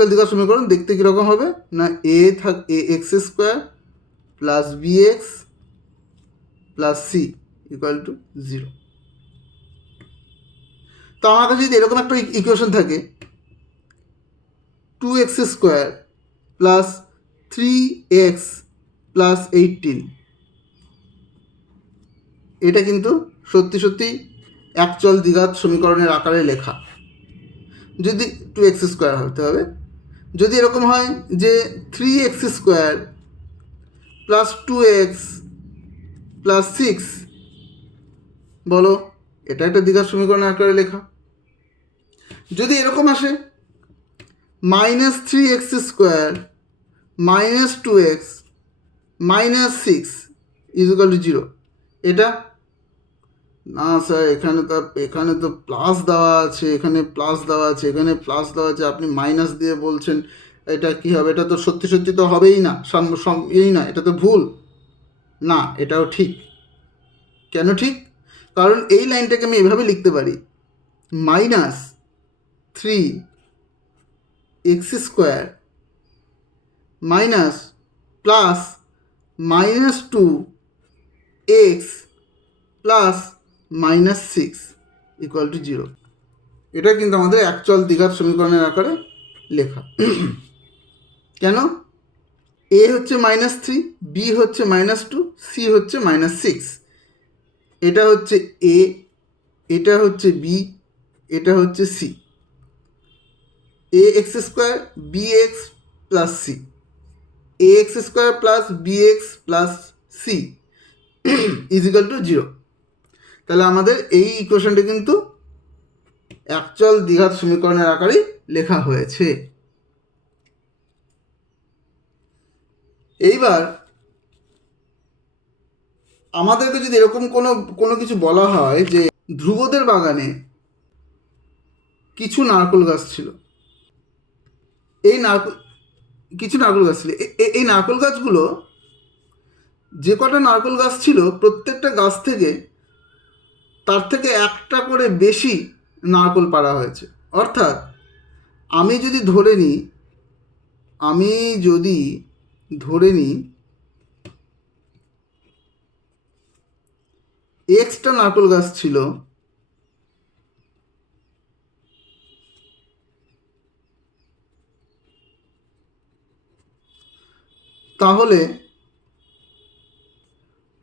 একচল দ্বিঘাত সমীকরণ দেখতে কীরকম হবে না, a x square plus b x plus c equal to 0। তো আমার কাছে যদি এরকম একটা ইকুয়েশন থাকে 2x square plus 3x plus 18, এটা কিন্তু সত্যি সত্যি একচল দ্বিঘাত সমীকরণের আকারে লেখা। যদি 2x স্কোয়ার হতে হবে, যদি এরকম হয় যে 3x square plus 2x plus 6, বলো এটা একটা দ্বিঘাত সমীকরণের আকারে লেখা। যদি এরকম আসে minus 3x square minus 2x minus 6 equal to 0, এটা না স্যার এখানে তো প্লাস দেওয়া আছে, এখানে প্লাস দেওয়া আছে, এখানে প্লাস দেওয়া আছে, আপনি মাইনাস দিয়ে বলছেন, এটা কী হবে? এটা তো সত্যি সত্যি তো হবেই না, এই না, এটা তো ভুল না। এটাও ঠিক। কেন ঠিক? কারণ এই লাইনটাকে আমি এভাবে লিখতে পারি, minus 3x square minus plus minus 2x plus minus 6 equal to 0। এটা কিন্তু আমাদের একচল দ্বিঘাত সমীকরণের আকারে লেখা। কেন? এ হচ্ছে -3, বি হচ্ছে -2, সি হচ্ছে -6। এটা হচ্ছে এ, এটা হচ্ছে বি, এটা হচ্ছে c. A x square b x plus c, a x square plus b x plus c equal to 0। তাহলে আমাদের এই ইকুয়েশনটি কিন্তু একচল দ্বিঘাত সমীকরণের আকারে লেখা হয়েছে। এইবার আমাদেরকে যদি এরকম কোনো কিছু বলা হয় যে ধ্রুবদের বাগানে কিছু নারকেল গাছ ছিল, এই নারকেল গাছগুলো, যে কটা নারকেল গাছ ছিল প্রত্যেকটা গাছ থেকে তার থেকে একটা করে বেশি নারকেল পাড়া হয়েছে। অর্থাৎ আমি যদি ধরে নিই এক্সটা নারকেল গাছ ছিল, তাহলে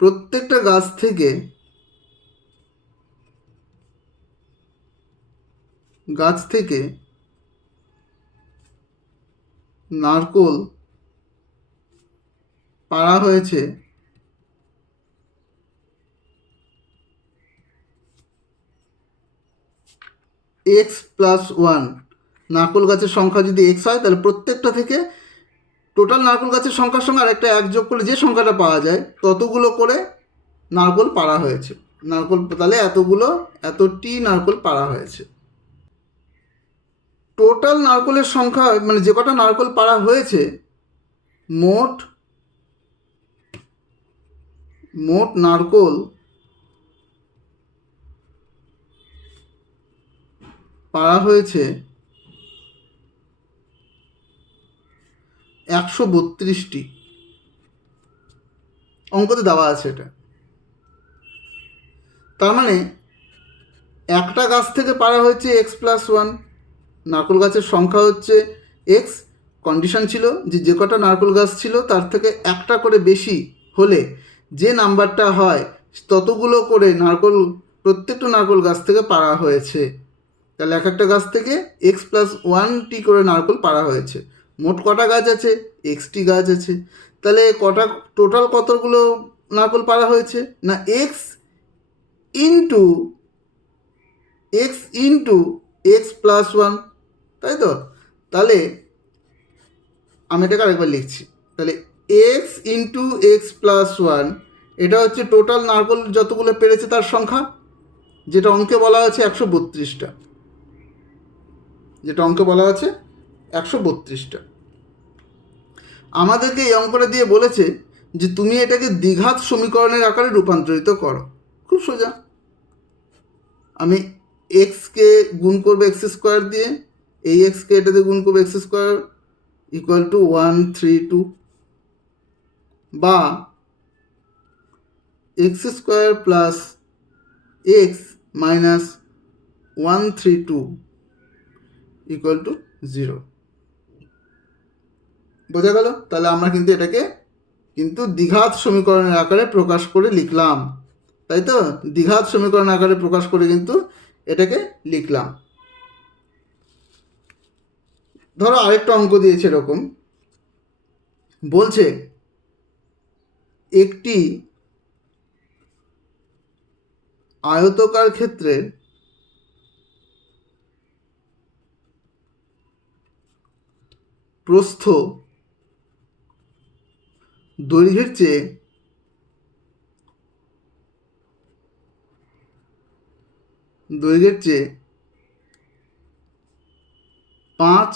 প্রত্যেকটা গাছ থেকে নারকেল পাড়া হয়েছে x+1। নারকেল গাছের সংখ্যা যদি x হয়, তাহলে প্রত্যেকটা থেকে টোটাল নারকেল গাছের সংখ্যার সঙ্গে আর একটা 1 যোগ করলে যে সংখ্যাটা পাওয়া যায় ততগুলো করে নারকেল পাড়া হয়েছে। তাহলে এতটি নারকেল পাড়া হয়েছে। টোটাল নারকেলের সংখ্যা মানে যে কটা নারকেল পাড়া হয়েছে, মোট নারকেল পাড়া হয়েছে 132টি। অঙ্কতে দেওয়া আছে এটা। তার মানে একটা গাছ থেকে পাড়া হয়েছে x+1, নারকেল গাছের সংখ্যা হচ্ছে x। কন্ডিশন ছিল যে কটা নারকেল গাছ ছিল তার থেকে একটা করে বেশি হলে যে নাম্বারটা হয় ততগুলো করে প্রত্যেকটা নারকেল গাছ থেকে পাড়া হয়েছে। তাহলে এক একটা গাছ থেকে x+1টি করে নারকেল পাড়া হয়েছে। মোট কটা গাছ আছে? xটি গাছ আছে। তাহলে টোটাল কতগুলো নারকেল পাড়া হয়েছে না x ইন্টু x+1, তাই তো? তাহলে আমি এটাকে আরেকবার লিখছি। তাহলে x ইন্টু x+1, এটা হচ্ছে টোটাল নারকেল যতগুলো পেরেছে তার সংখ্যা, যেটা অঙ্কে বলা আছে 132টা। আমাদেরকে এই অঙ্কটা দিয়ে বলেছে যে তুমি এটাকে দ্বিঘাত সমীকরণের আকারে রূপান্তরিত করো। খুব সোজা। আমি এক্সকে গুণ করবো x স্কোয়ার দিয়ে, এই এক্সকে এটাতে গুণ করবো এক্স স্কোয়ার ইকুয়াল টু 132, বা x square plus x minus 132 equal to 0। বোঝা গেল? তাহলে আমরা কিন্তু এটাকে কিন্তু দ্বিঘাত সমীকরণের আকারে প্রকাশ করে লিখলাম, তাই তো? দ্বিঘাত সমীকরণ আকারে প্রকাশ করে কিন্তু এটাকে লিখলাম। ধরো আরেকটা অঙ্ক দিয়েছে এরকম, বলছে একটি আয়তকার ক্ষেত্রে প্রস্থ দৈর্ঘ্যের চেয়ে 5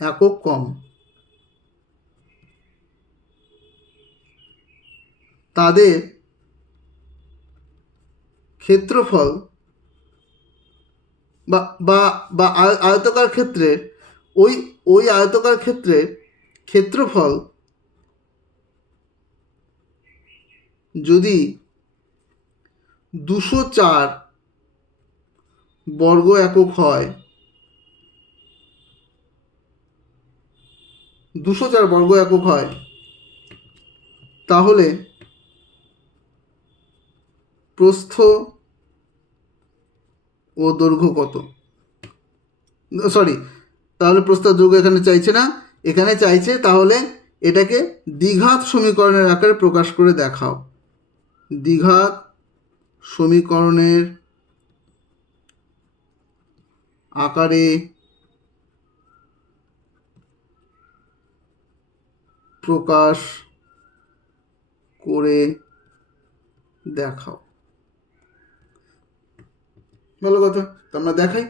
একক কম। তাদের ক্ষেত্রফল বা আয়তকার ক্ষেত্রের ওই আয়তকার ক্ষেত্রের ক্ষেত্রফল যদি 204 বর্গ একক হয়, 204 বর্গ একক হয়, তাহলে প্রস্থ ও দৈর্ঘ্য কত? তাহলে প্রস্থ দৈর্ঘ্য এখানে চাইছে না, এখানে চাইছে তাহলে এটাকে দ্বিঘাত সমীকরণের আকারে প্রকাশ করে দেখাও। দ্বিঘাত সমীকরণের আকারে প্রকাশ করে দেখাও। ভালো কথা, তো আমরা দেখাই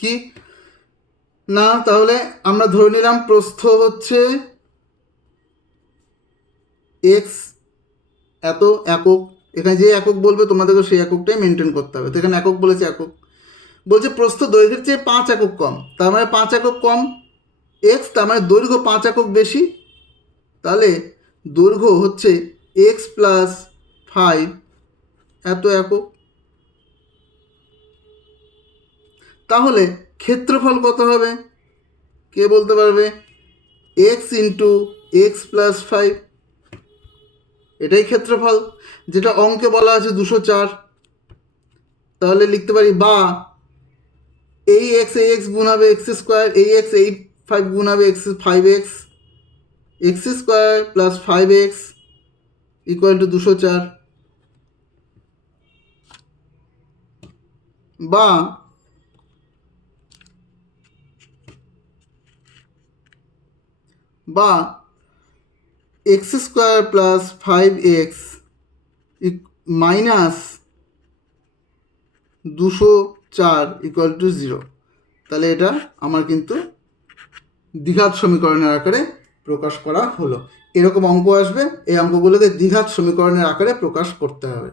কি না। তাহলে আমরা ধরে নিলাম প্রস্থ হচ্ছে এক্স এত একক, এখানে যে একক বলবে তোমাদেরকে সেই এককটাই মেনটেন করতে হবে। তো এখানে একক বলেছে, একক বলছে প্রস্থ দৈর্ঘ্যের চেয়ে 5 একক কম, তার মানে 5 একক কম এক্স, তার মানে দৈর্ঘ্য 5 একক বেশি, তাহলে দৈর্ঘ্য হচ্ছে এক্স প্লাস 5 এত একক। তাহলে ক্ষেত্রফল কত হবে কে বলতে পারবে? এক্স ইন্টু এক্স প্লাস 5, এটাই ক্ষেত্রফল, যেটা অঙ্কে বলা আছে 204। তাহলে লিখতে পারি বা এই এক্স গুণ হবে এক্স স্কোয়ার, এই 5 গুণ হবে x 5x, x square plus 5x equal to 204, বা x square plus 5x minus 204 equal to 0। তাহলে এটা আমার কিন্তু দ্বিঘাত সমীকরণের আকারে প্রকাশ করা হলো। এরকম অঙ্ক আসবে, এই অঙ্কগুলোকে দ্বিঘাত সমীকরণের আকারে প্রকাশ করতে হবে।